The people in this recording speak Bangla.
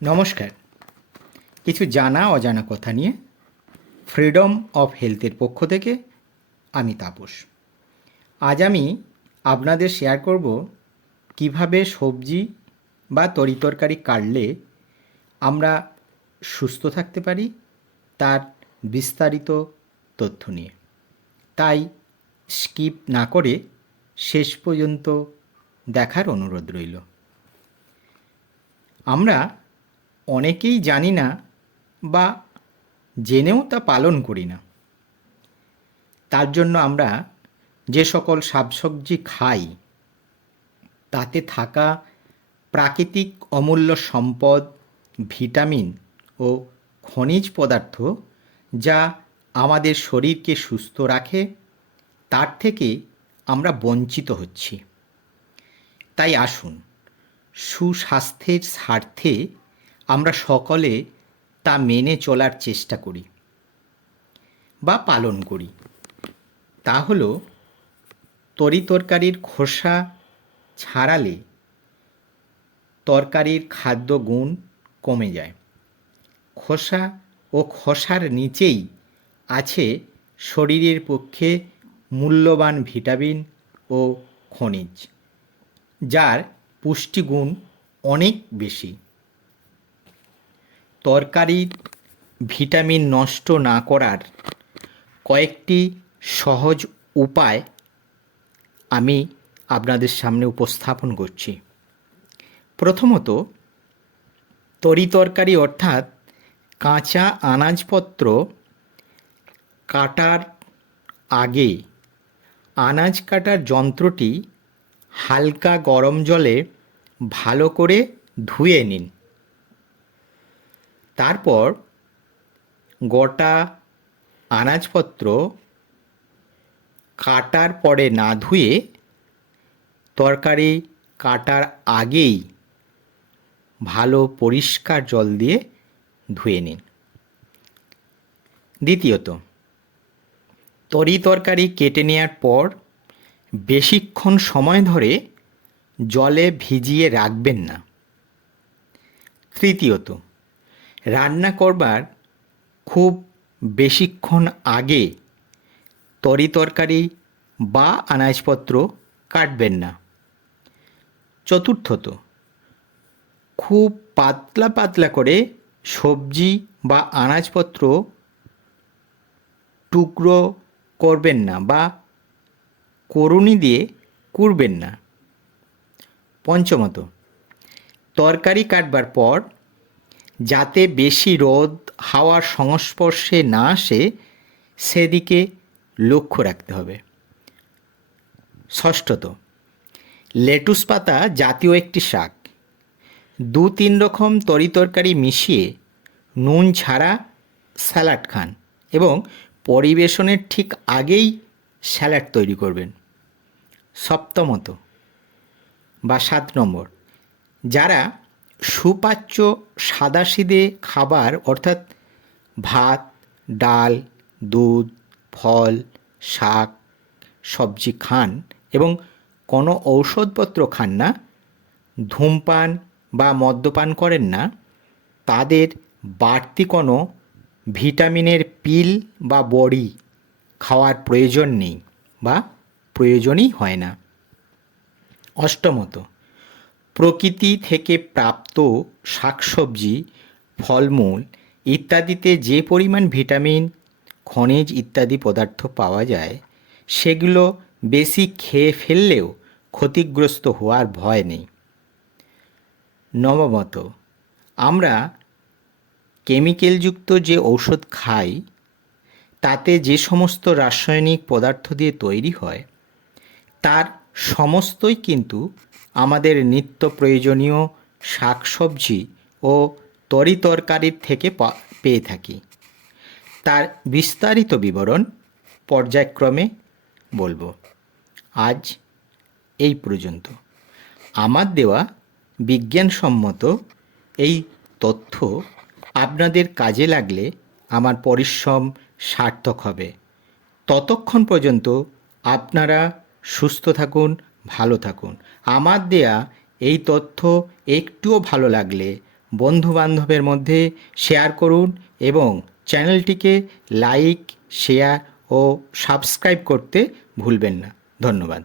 নমস্কার। কিছু জানা অজানা কথা নিয়ে ফ্রিডম অফ হেলথের পক্ষ থেকে আমি তাপস। আজ আমি আপনাদের শেয়ার করব কিভাবে সবজি বা তরিতরকারি কাটলে আমরা সুস্থ থাকতে পারি, তার বিস্তারিত তথ্য নিয়ে। তাই স্কিপ না করে শেষ পর্যন্ত দেখার অনুরোধ রইল। আমরা অনেকেই জানি না বা জেনেও তা পালন করি না। তার জন্য আমরা যে সকল শাকসবজি খাই তাতে থাকা প্রাকৃতিক অমূল্য সম্পদ, ভিটামিন ও খনিজ পদার্থ যা আমাদের শরীরকে সুস্থ রাখে, তার থেকে আমরা বঞ্চিত হচ্ছি। তাই আসুন সুস্বাস্থ্যের স্বার্থে আমরা সকলে তা মেনে চলার চেষ্টা করি বা পালন করি। তা হলো, তরিতরকারির খোসা ছাড়ালে তরকারির খাদ্য গুণ কমে যায়। খোসা ও খোসার নিচেই আছে শরীরের পক্ষে মূল্যবান ভিটামিন ও খনিজ, যার পুষ্টিগুণ অনেক বেশি। তরকারির ভিটামিন নষ্ট না করার কয়েকটি সহজ উপায় আমি আপনাদের সামনে উপস্থাপন করছি। প্রথমত, তরিতরকারি অর্থাৎ কাঁচা আনাজপত্র কাটার আগে আনাজ কাটার যন্ত্রটি হালকা গরম জলে ভালো করে ধুয়ে নিন। তারপর গোটা আনাজপত্র কাটার পরে না ধুয়ে তরকারি কাটার আগেই ভালো পরিষ্কার জল দিয়ে ধুয়ে নিন। দ্বিতীয়ত, তরকারি কেটে নেওয়ার পর বেশিক্ষণ সময় ধরে জলে ভিজিয়ে রাখবেন না। তৃতীয়ত, রান্না করবার খুব বেশিক্ষণ আগে তরকারি বা আনাজপত্র কাটবেন না। চতুর্থত, খুব পাতলা পাতলা করে সবজি বা আনাজপত্র টুকরো করবেন না বা করুনি দিয়ে কুড়বেন না। পঞ্চমত, তরকারি কাটবার পর যাতে বেশি রোদ হাওয়ার সংস্পর্শে না আসে সেদিকে লক্ষ্য রাখতে হবে। ষষ্ঠত, লেটুস পাতা জাতীয় একটি শাক 2-3 রকম তরকারি মিশিয়ে নুন ছাড়া স্যালাড খান এবং পরিবেশনের ঠিক আগেই স্যালাড তৈরি করবেন। সপ্তমত বা 7 নম্বর, যারা সুপাচ্য সাদাসিধে খাবার অর্থাৎ ভাত, ডাল, দুধ, ফল, শাক, সবজি খান এবং কোনো ঔষধপত্র খান না, ধূমপান বা মদ্যপান করেন না, তাদের বাড়তি কোনো ভিটামিনের পিল বা বড়ি খাওয়ার প্রয়োজন নেই বা প্রয়োজনই হয় না। অষ্টমত, প্রকৃতি থেকে প্রাপ্ত শাকসবজি, ফলমূল ইত্যাদিতে যে পরিমাণ ভিটামিন, খনিজ ইত্যাদি পদার্থ পাওয়া যায় সেগুলো বেশি খেয়ে ফেললেও ক্ষতিগ্রস্ত হওয়ার ভয় নেই। নবমত, আমরা কেমিক্যালযুক্ত যে ঔষধ খাই তাতে যে সমস্ত রাসায়নিক পদার্থ দিয়ে তৈরি হয় তার সমস্তই কিন্তু আমাদের নিত্য প্রয়োজনীয় শাকসবজি ও তরকারির থেকে পেয়ে থাকি। তার বিস্তারিত বিবরণ পর্যায়ক্রমে বলবো। আজ এই পর্যন্ত। আমার দেওয়া বিজ্ঞানসম্মত এই তথ্য আপনাদের কাজে লাগলে আমার পরিশ্রম সার্থক হবে। ততক্ষণ পর্যন্ত আপনারা সুস্থ থাকুন, ভালো থাকুন। আমার দেয়া এই তথ্য একটুও ভালো লাগলে বন্ধুবান্ধবের মধ্যে শেয়ার করুন এবং চ্যানেলটিকে লাইক, শেয়ার ও সাবস্ক্রাইব করতে ভুলবেন না। ধন্যবাদ।